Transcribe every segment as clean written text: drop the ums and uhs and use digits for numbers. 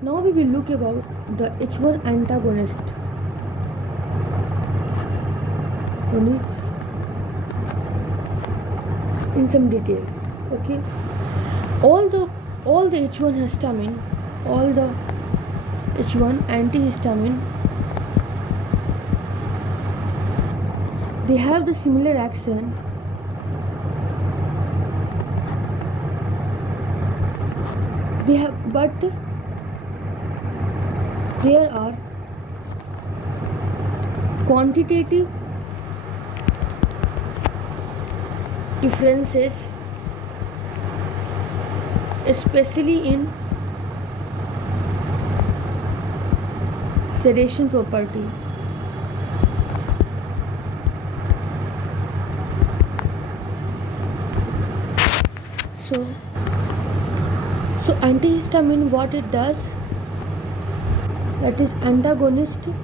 Now we will look about the H1 antagonist units in some detail. Okay, all the H1 histamine, all the H1 antihistamine, they have the similar action. They have, but there are quantitative differences, especially in sedation property. So antihistamine, what it does, that is antagonism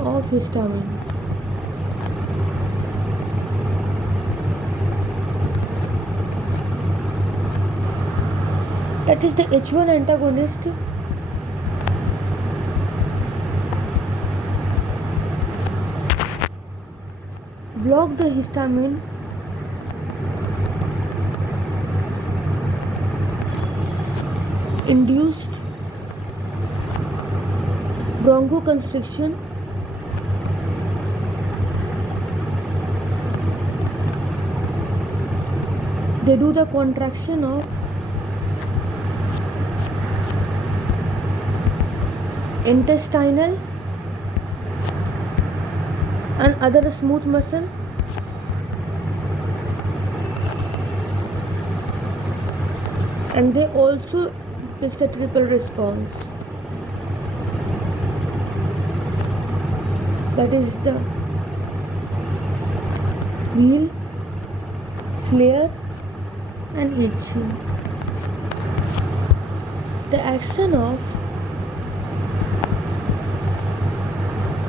of histamine. That is the H1 antagonist block the histamine induced bronchoconstriction they do the contraction of intestinal and other smooth muscle, and they also makes the triple response, that is the wheal, flare and itching. The action of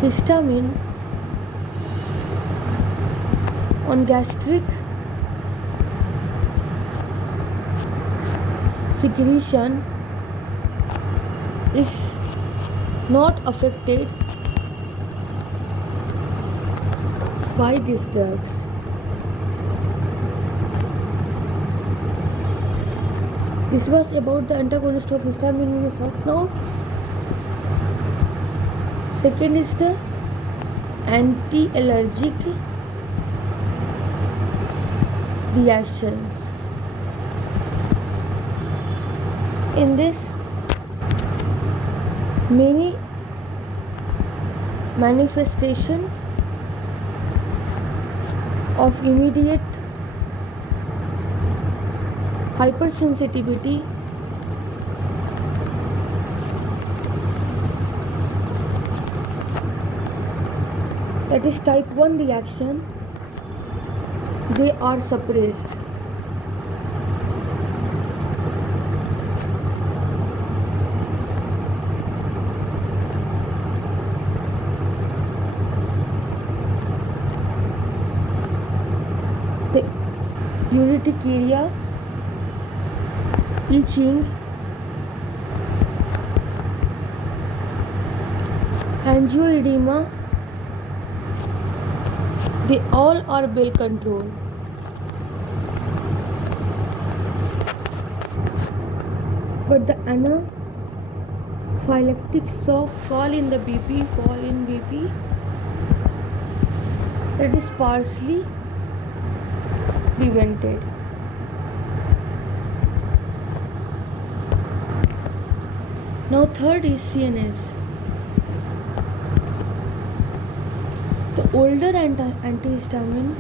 histamine on gastric secretion is not affected by these drugs. This was about the antagonist of histamine in a short. Now, second is the anti-allergic reactions. In this, many manifestation of immediate hypersensitivity, that is type 1 reaction, they are suppressed. The urticaria, itching, angioedema, they all are well controlled. But the anaphylactic shock, fall in BP, that is partially prevented. Now third is CNS. The older antihistamine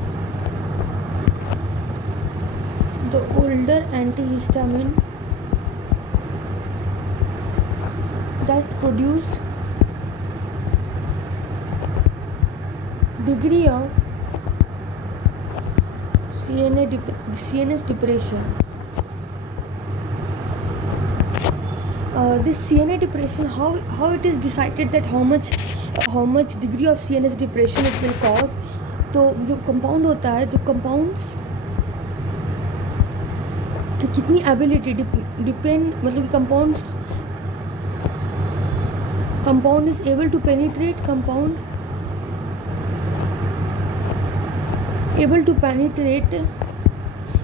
that produce degree of CNS depression. This CNS depression, how it is decided that how much degree of CNS depression it will cause. तो जो compound होता है, जो compounds कि कितनी ability depend, मतलब compound is able to penetrate,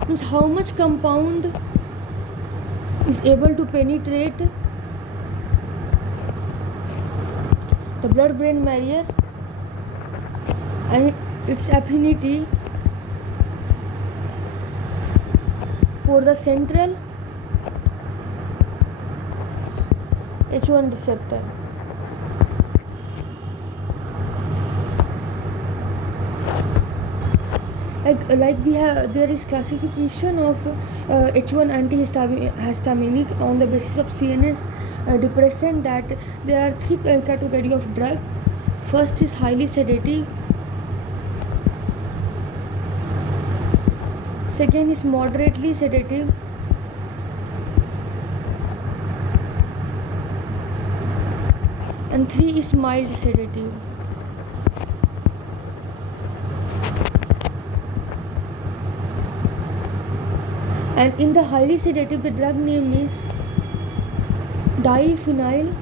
means how much compound is able to penetrate the blood brain barrier, and its affinity for the central H1 receptor. Like we have, there is classification of H1 antihistaminic on the basis of CNS depressant, that there are three category of drug. First is highly sedative, second is moderately sedative, and three is mild sedative. And in the highly sedative, the drug name is diphenyl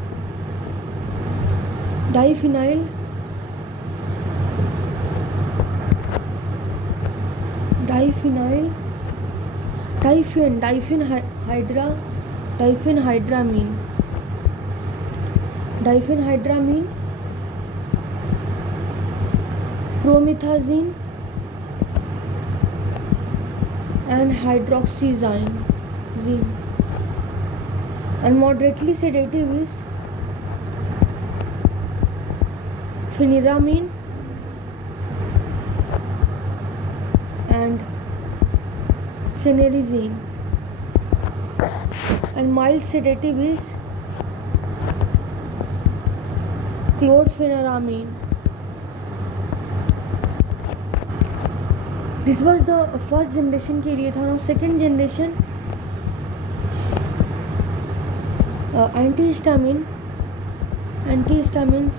diphenhydramine, promethazine, and hydroxyzine. And moderately sedative is pheniramine and cenerizine. And mild sedative is chlorpheniramine. This was the first generation के लिए था. Now second generation, antihistamines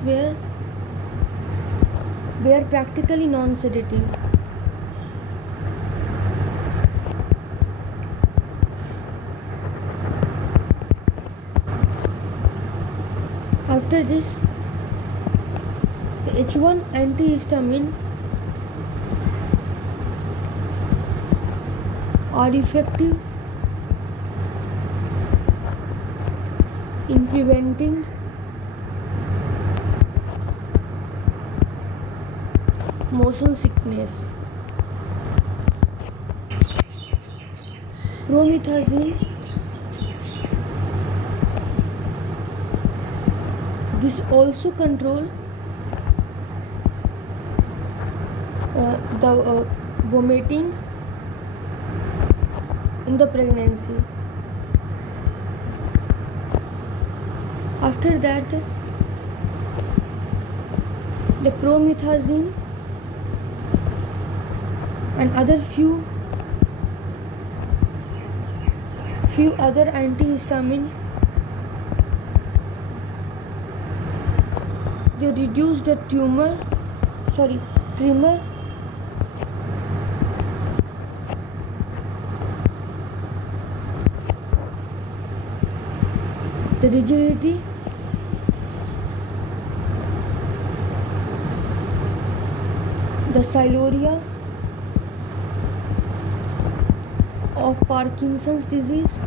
were practically non-sedative. After this, the H1 antihistamine are effective in preventing motion sickness. Promethazine, this also control the vomiting in the pregnancy. After that, the promethazine and few other antihistamine, they reduce the tremor, the rigidity, the siluria of Parkinson's disease,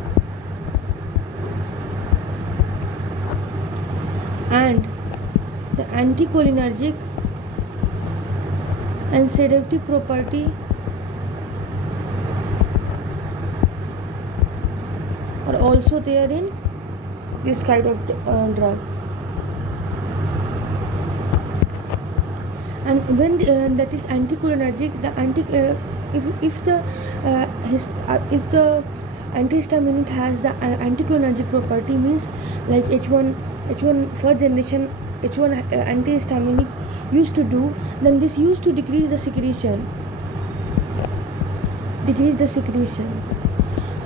and the anticholinergic and sedative property are also there in this kind of drug. And when that is anticholinergic, if the antihistaminic has the anticholinergic property, means like H1 first generation H1 antihistaminic used to do, then this used to decrease the secretion.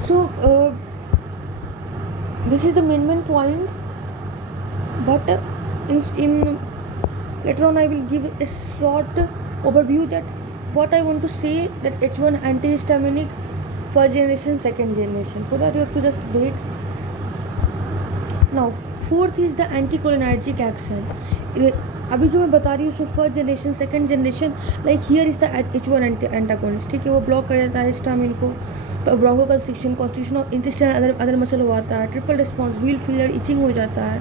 So this is the main points, but in later on I will give a short overview that what I want to say, that H1 antihistaminic first generation, second generation. For that you have to just wait. Now fourth is the anticholinergic action. अभी जो मैं बता रही हूँ उसमें first generation, second generation, like here is the H1 antagonist, ठीक है, वो ब्लॉक कर जाता है हिस्टामिन को, तो broncho constriction, constriction of intestine other muscle हो आता है, triple response, wheal flare, itching हो जाता है,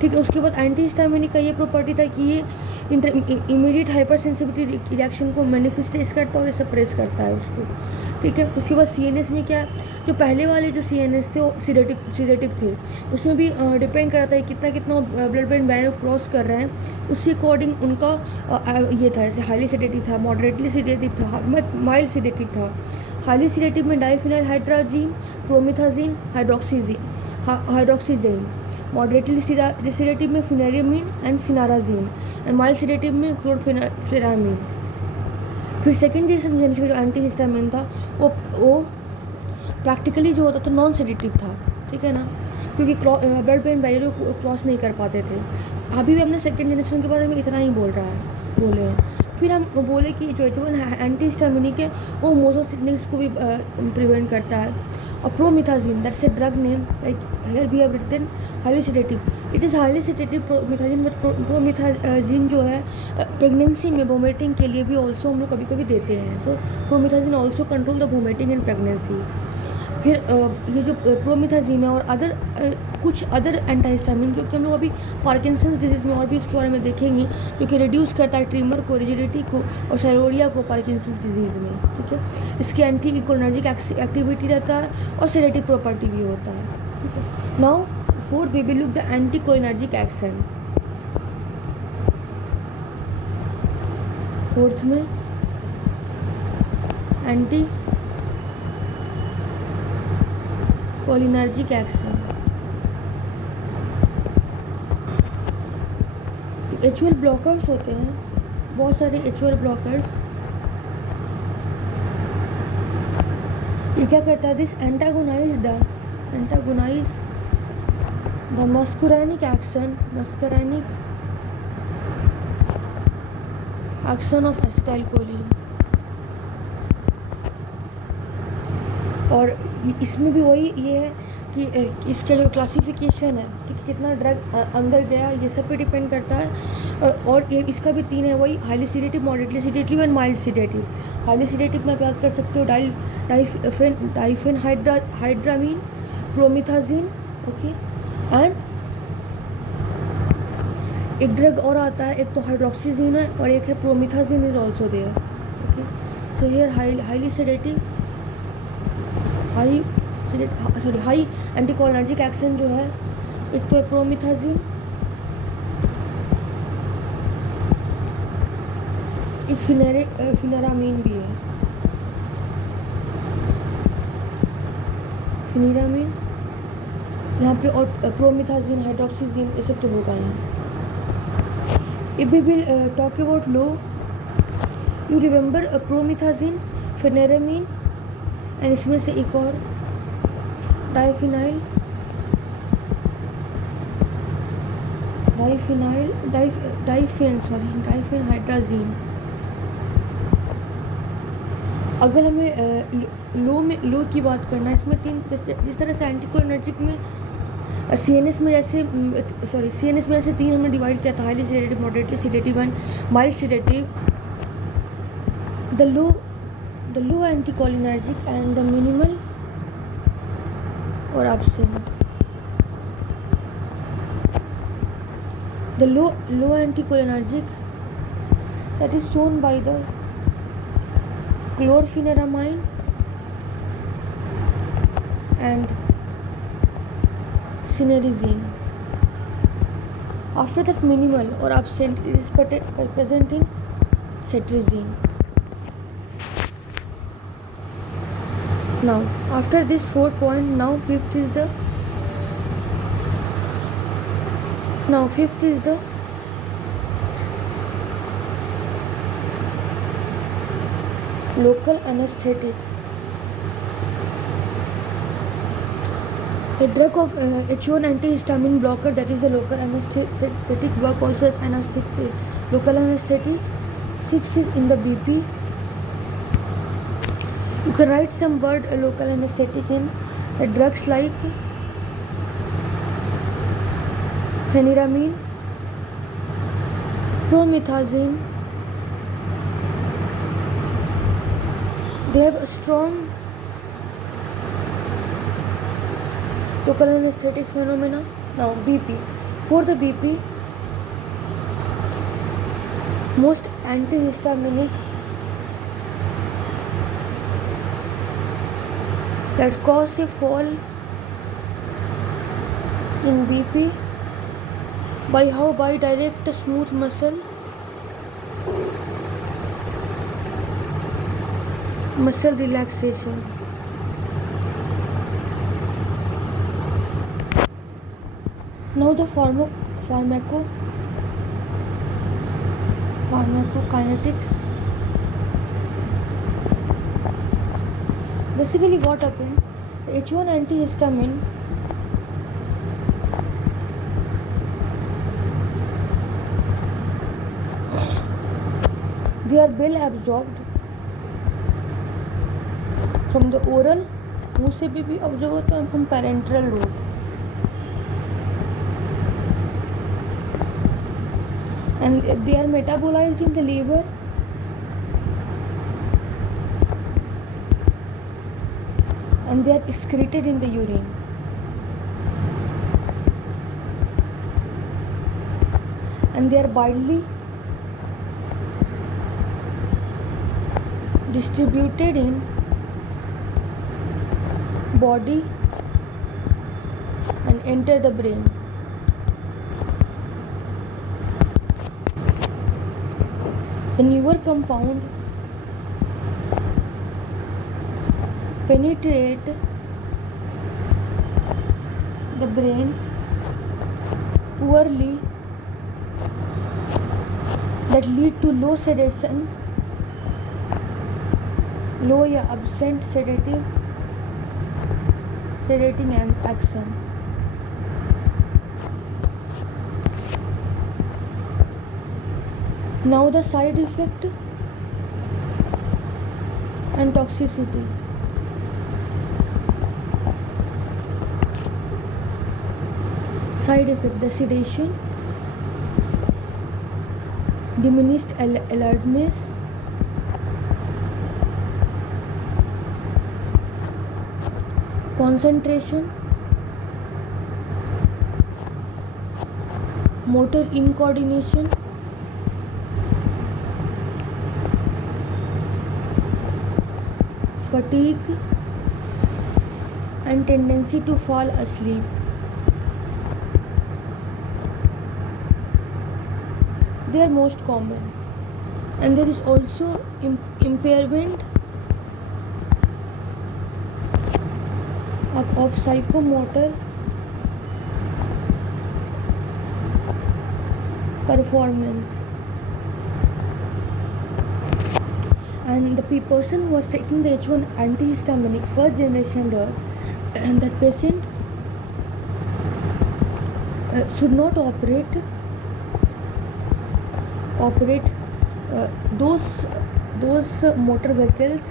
ठीक है। उसके बाद एंटी हिस्टामिनिक का ये प्रॉपर्टी था कि ये इमीडिएट हाइपर सेंसिटिविटी रिएक्शन को मैनिफेस्टेट करता है और सप्रेस करता है उसको, ठीक है। उसके बाद CNS में क्या, जो पहले वाले जो CNS थे वो सीडेटिव थे, उसमें भी डिपेंड करता है कितना ब्लड ब्रेन बैरियर क्रॉस कर रहे हैं, उसी अकॉर्डिंग उनका ये था, जैसे हाईली सीडेटिव था, मॉडरेटली सीडेटिव था, माइल्ड सीडेटिव था। हाईली सीडेटिव में डाइफिनाइल हाइड्राजीन, प्रोमिथाजीन, हाइड्रोक्सीजेन, मॉडरेटली सीडेटिव में फिनेरियमिन एंड सिनाराजीन, एंड माइल्ड सीडेटिव में क्लोरफेनामीन। फिर सेकेंड जनरेशन जो एंटी हिस्टामिन था वो प्रैक्टिकली जो होता था नॉन सेडेटिव था, ठीक है ना, क्योंकि ब्लड ब्रेन बैरियर को क्रॉस नहीं कर पाते थे। अभी भी हमने सेकेंड जनरेशन के बारे में इतना ही बोले हैं। फिर हम बोले कि जो H1 एंटी हिस्टामिनिक है वो मोशन सिकनेस को भी प्रिवेंट करता है। और promethazine, that's a drug name, like here we have written highly sedative, it is highly sedative promethazine, but promethazine जो है प्रेगनेंसी में वोमिटिंग के लिए भी ऑल्सो हम लोग कभी कभी देते हैं। तो promethazine also control the vomiting in pregnancy. फिर ये जो प्रोमिथाजीन है और कुछ अदर एंटाहिस्टामिन जो कि हम लोग अभी पार्किंसंस डिजीज़ में और भी इसके बारे में देखेंगे, जो कि रिड्यूस करता है ट्रिमर को, रिजिडिटी को और सैरोरिया को पार्किंसंस डिजीज़ में, ठीक है। इसकी एंटी कोलिनर्जिक एक्टिविटी रहता है और सेडेटिव प्रॉपर्टी भी होता है, ठीक है। Now fourth we will look the anti cholinergic action. Fourth में anti cholinergic action, H1 blockers होते हैं, बहुत सारे H1 ब्लॉकर्स। ये क्या करता है, this antagonize the muscarinic action of acetylcholine. और इसमें भी वही ये है कि इसके जो क्लासिफिकेशन है, ठीक है, कितना ड्रग अंदर गया ये सब पे डिपेंड करता है। और ये इसका भी 3 है, वही highly sedative, moderately sedative and mild sedative. Highly sedative में आप याद कर सकते हो डाइफेन हाइड्रामीन, प्रोमिथाजीन, ओके। एंड एक ड्रग और आता है, एक तो हाइड्रोक्सीजीन है और एक है promethazine is also there, okay. So here highly sedative, high anticholinergic action जो है, एक तो है प्रोमिथाजीन, एक फिनेरामीन भी है, फिनेरामीन यहाँ पे, और प्रोमिथाजीन, हाइड्रोक्सीजीन, ये सब तो होगा यहाँ। If we will talk about low, you remember promethazine, pheniramine and इसमें से एक और डाइफेन हाइड्राजीन। अगर हमें लो की बात करना है, इसमें 3, जिस तरह से एंटीकोलिनर्जिक में CNS में जैसे 3 हमने डिवाइड किया था, highly sedative, moderately sedative and mild sedative. The low anticholinergic and the minimal or absent. The low anticholinergic, that is shown by the chlorpheniramine and cinerizine. After that, minimal or absent is present in cetirizine. Now after this 4th point, now fifth is the local anesthetic. A drug of H1 antihistamine blocker, that is the local anesthetic, work also as anesthetic, local anesthetic. 6 is in the BP. You can write some word local anesthetic in drugs like phenyramine, promethazine. They have a strong local anesthetic phenomena. Now BP. For the BP, most antihistaminic that cause a fall in BP by direct smooth muscle relaxation. Now the pharmacokinetics. Basically what happened, the H1 antihistamine they are well absorbed from the oral, मुंह से भी absorb होता है, and from parenteral route. And they are metabolized in the liver and they are excreted in the urine. And they are widely distributed in body and enter the brain. The newer compound penetrate the brain poorly that lead to low sedation, low या absent sedating action. Now the side effect and toxicity. Side effect: the sedation, diminished alertness, concentration, motor incoordination, fatigue and tendency to fall asleep. They are most common, and there is also impairment of psychomotor performance. And the person who was taking the H1 antihistaminic first generation drug, and that patient should not operate those motor vehicles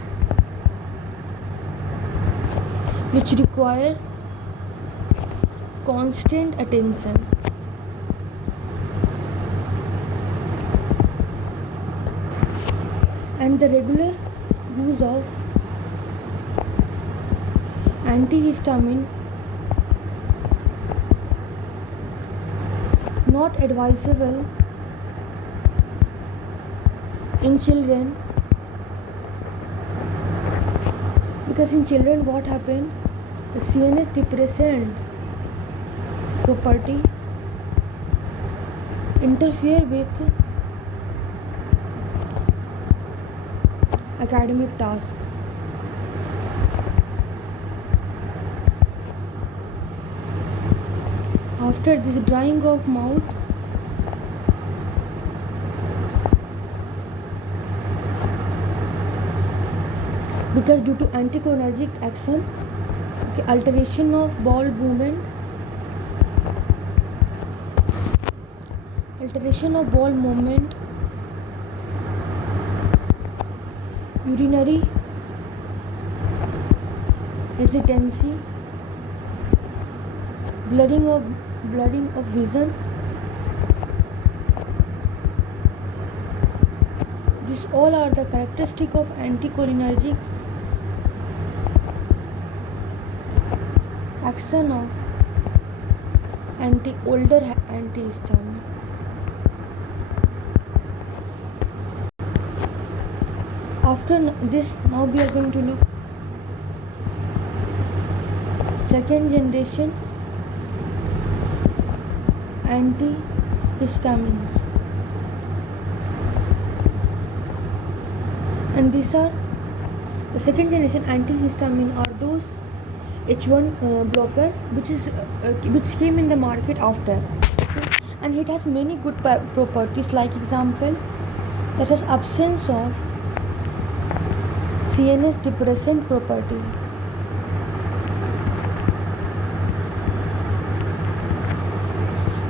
which require constant attention. And the regular use of antihistamine not advisable in children, because in children what happened, the CNS depressant property interfere with academic task. After this drying of mouth, because due to anticholinergic action, alteration of bowel movement, urinary hesitancy, blurring of vision. These all are the characteristic of anticholinergic action of older antihistamine. After this, now we are going to look second generation antihistamines, and these are the second generation antihistamine are those H1 blocker which came in the market after, okay? And it has many good properties, like example that has absence of CNS depressant property.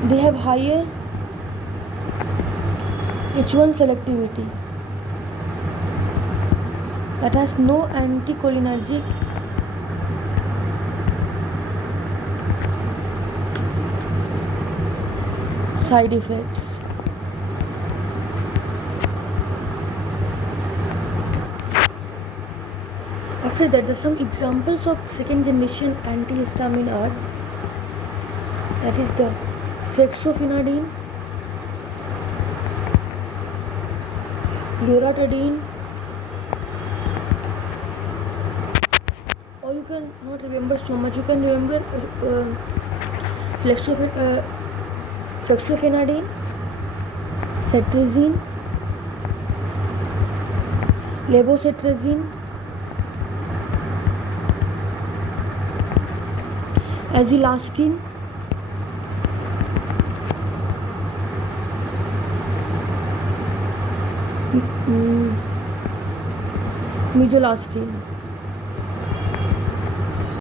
They have higher H1 selectivity, that has no anticholinergic side effects. After that, the some examples of second generation antihistamine are, that is the fexofenadine, loratadine, or you can not remember so much. You can remember fexofenadine, cetirizine, levocetirizine, azilastine, mizolastine.